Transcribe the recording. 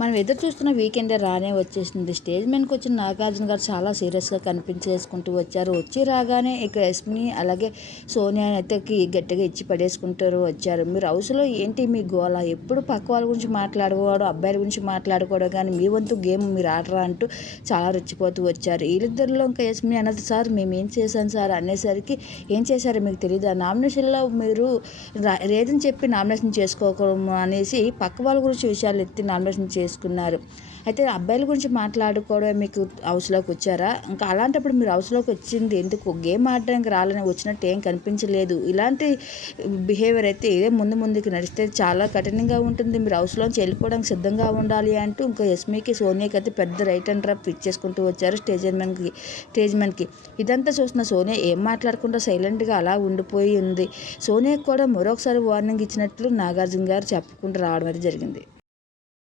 మనం ఎదురు చూస్తున్న వీకెండ్ రానే వచ్చేసింది. స్టేజ్ మీదకి వచ్చిన నాగార్జున గారు చాలా సీరియస్గా కనిపించేసుకుంటూ వచ్చారు. వచ్చి రాగానే ఇక యశ్మిని అలాగే సోనియా అయితే గట్టిగా ఇచ్చి పడేసుకుంటారు వచ్చారు. మీరు హౌస్లో ఏంటి మీ గోల? ఎప్పుడు పక్క వాళ్ళ గురించి మాట్లాడుకోవడం అబ్బాయిల గురించి మాట్లాడుకోవడం కానీ మీ వంతు గేమ్ మీరు ఆడరా అంటూ చాలా రెచ్చిపోతూ వచ్చారు. వీళ్ళిద్దరిలో ఇంకా యశ్మిని అన్నది సార్ మేము ఏం చేశాం సార్? అనేసరికి ఏం చేశారో మీకు తెలియదు నామినేషన్లో మీరు రీజన్ చెప్పి నామినేషన్ చేసుకోకడం అనేసి పక్క వాళ్ళ గురించి విషయాలు ఎత్తి నామినేషన్ చేసుకున్నారు. అయితే అబ్బాయిల గురించి మాట్లాడుకోవడం మీకు హౌస్లోకి వచ్చారా? ఇంకా అలాంటప్పుడు మీరు హౌస్లోకి వచ్చింది ఎందుకు? గేమ్ ఆడడానికి రాలని వచ్చినట్టు ఏం కనిపించలేదు. ఇలాంటి బిహేవియర్ అయితే ఇదే ముందు ముందుకు నడిస్తే చాలా కఠినంగా ఉంటుంది. మీరు హౌస్లోంచి వెళ్ళిపోవడానికి సిద్ధంగా ఉండాలి అంటూ ఇంకా ఎస్మీకి సోనియాకి అయితే పెద్ద రైట్ అండ్ డ్రాప్ ఇచ్చేసుకుంటూ వచ్చారు స్టేజ్ మెన్కి స్టేజ్ మెన్కి ఇదంతా చూసిన సోనియా ఏం మాట్లాడకుండా సైలెంట్గా అలా ఉండిపోయి ఉంది. సోనియాకి కూడా మరొకసారి వార్నింగ్ ఇచ్చినట్లు నాగార్జున గారు చెప్పుకుంటూ రావడం అయితే జరిగింది.